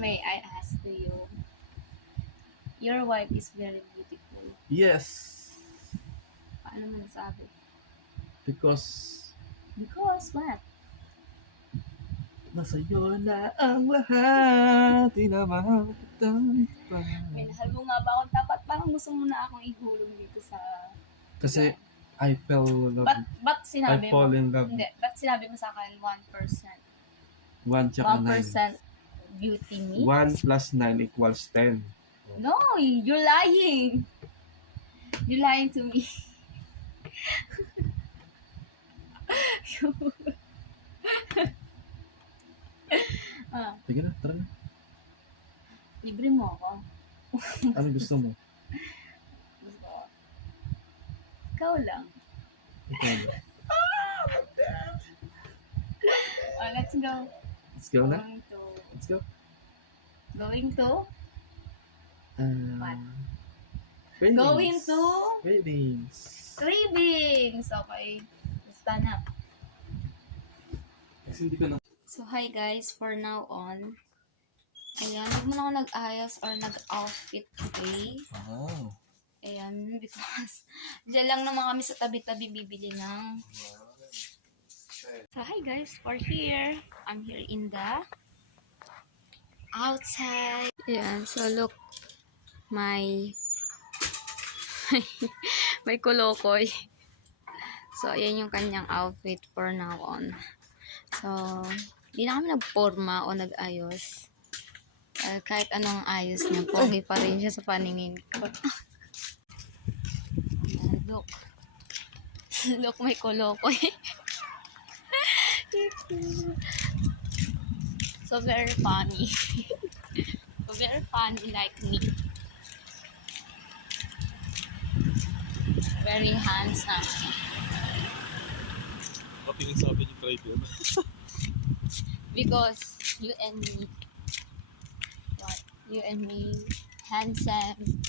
May I ask to you, your wife is very beautiful. Yes. Paano mo nasabi? Because Because what? nasa iyo na ang lahat. Tinamahal kitang pa. Minahal mo nga ba ako? Dapat parang gusto mo na akong ihulog dito sa... Kasi I fell in love. Ba't I sinabi fall mo? in love. Hindi. Ba't sinabi mo sa akin 1%? 1 tsaka 9. 1% beauty me? 1 plus 9 equals 10. No, you're lying. You're lying to me. Sige na, tara na. Libre mo ako. Ano gusto mo? Gusto ko. Ikaw lang. Ikaw na. Let's go. Let's go na. Going to... Let's go. Going to? What? Cravings. Going to? Cravings. Cravings! Okay. Stand up. Kasi hindi ko na... So, hi guys. For now on, ayan, huwag mo na ako nag-ayos or nag-outfit today. Wow. Ayan, because dyan lang naman kami sa tabi-tabi bibili ng... So, hi guys. For here, I'm here in the outside. Ayan, so look, my kulokoy. So, ayan yung kanyang outfit for now on. So, hindi na kami nagporma o nag-ayos. Kahit anong ayos niya, pogi pa rin siya sa paningin ko. Ayan, look. Look, may kulokoy. So, very funny. So, very funny like me. Very handsome. Kapingin sabi niyo try ko. Because you and me, what? You and me, handsome,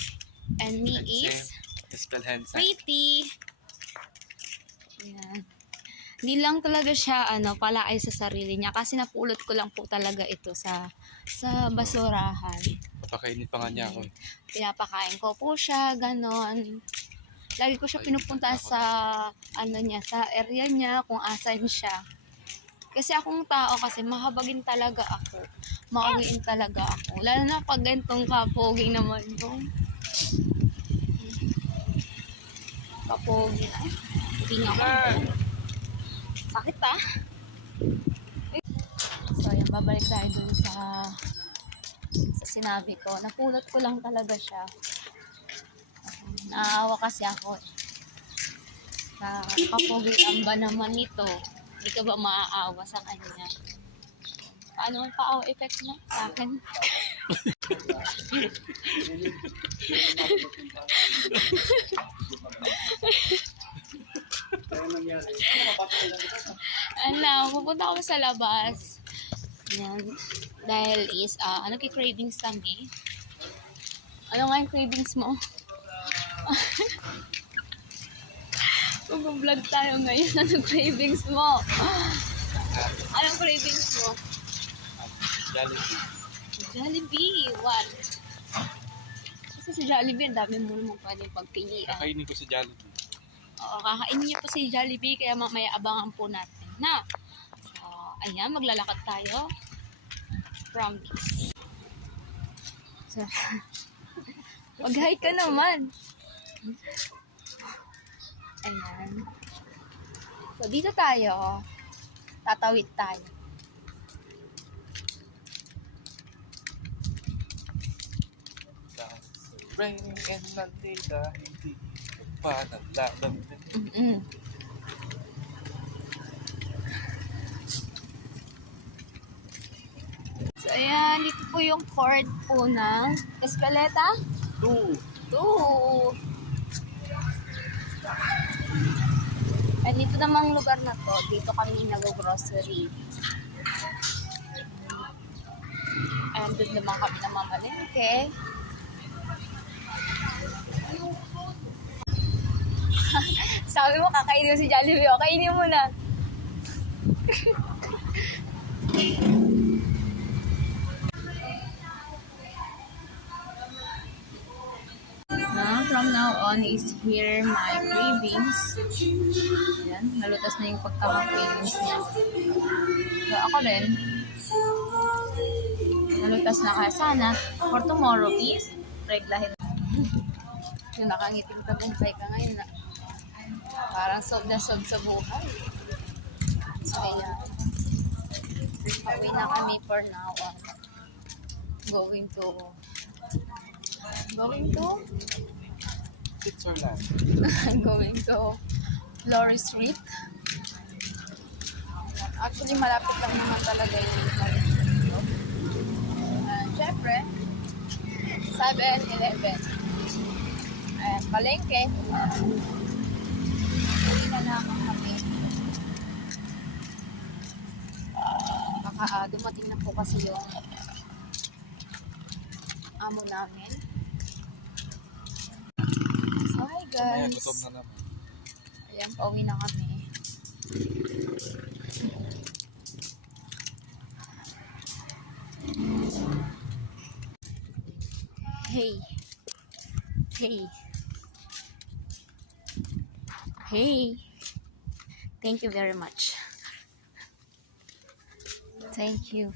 and me is Spell handsome. pretty. Yan. Hindi lang talaga siya palaay sa sarili niya kasi napulot ko lang po talaga ito sa basurahan. Papakainin pa nga niya ako. Pinapakain ko po siya, ganon. Lagi ko siya pinupunta sa sa area niya kung asan siya. Kasi akong tao kasi mahabagin talaga ako. Mauwiin talaga ako. Lalo na pag gantong kapogi naman yung kapogi na. Hindi nga ako. Sakit ah. So ayan, babalik tayo dun sa sinabi ko. Napulot ko lang talaga siya. Naawa kasi ako. Kapogi ang ba naman nito? Hindi ka ba maaawa sa kanya? Paano ang paawa effect niya sa akin? Pupunta ako sa labas. Yan. Dahil is, cravings kami. Ano nga yung cravings mo? Mag-vlog tayo ngayon. Anong cravings mo? Anong cravings mo? Jollibee. Jollibee. What? Kasi sa Jollibee, ang dami mo naman pwedeng pagpilian. Kakainin ko si Jollibee. Oo, kakainin niyo po si Jollibee, kaya mamaya abangan po natin na. So, ayan, maglalakad tayo from this. So, mag-hi ka naman. Ayan. So, dito tayo. Tatawid tayo. Rain and Nandita, hindi pa nalaman. So, ayan. Dito po yung court po ng Escaleta. 2. 2. At dito namang lugar na to, dito kami nag-grocery. And doon naman kami namamalengke. Sabi mo, kakainin mo si Jollibee. O, kainin mo na. on is here my cravings. Ayan, nalutas na yung pagkaka-cravings niya. So, ako rin, nalutas na kaya sana. For tomorrow is, reglahin. Yung nakangiting tagumpay ka ngayon na parang sob na sob sa buhay. So, ayan. Pauwi na kami for now. Going to Switzerland. going to Flory Street. Actually, malapit lang naman talaga yung Flory Street. Siyempre, 7-Eleven. Ayan, palengke. Uwi na naman kami. Baka dumating na po kasi yung amo namin. Hi Mamaya, guys. gutom na naman. Ayan, pauwi na kami. Hey. Hey. Hey. Thank you very much. Thank you.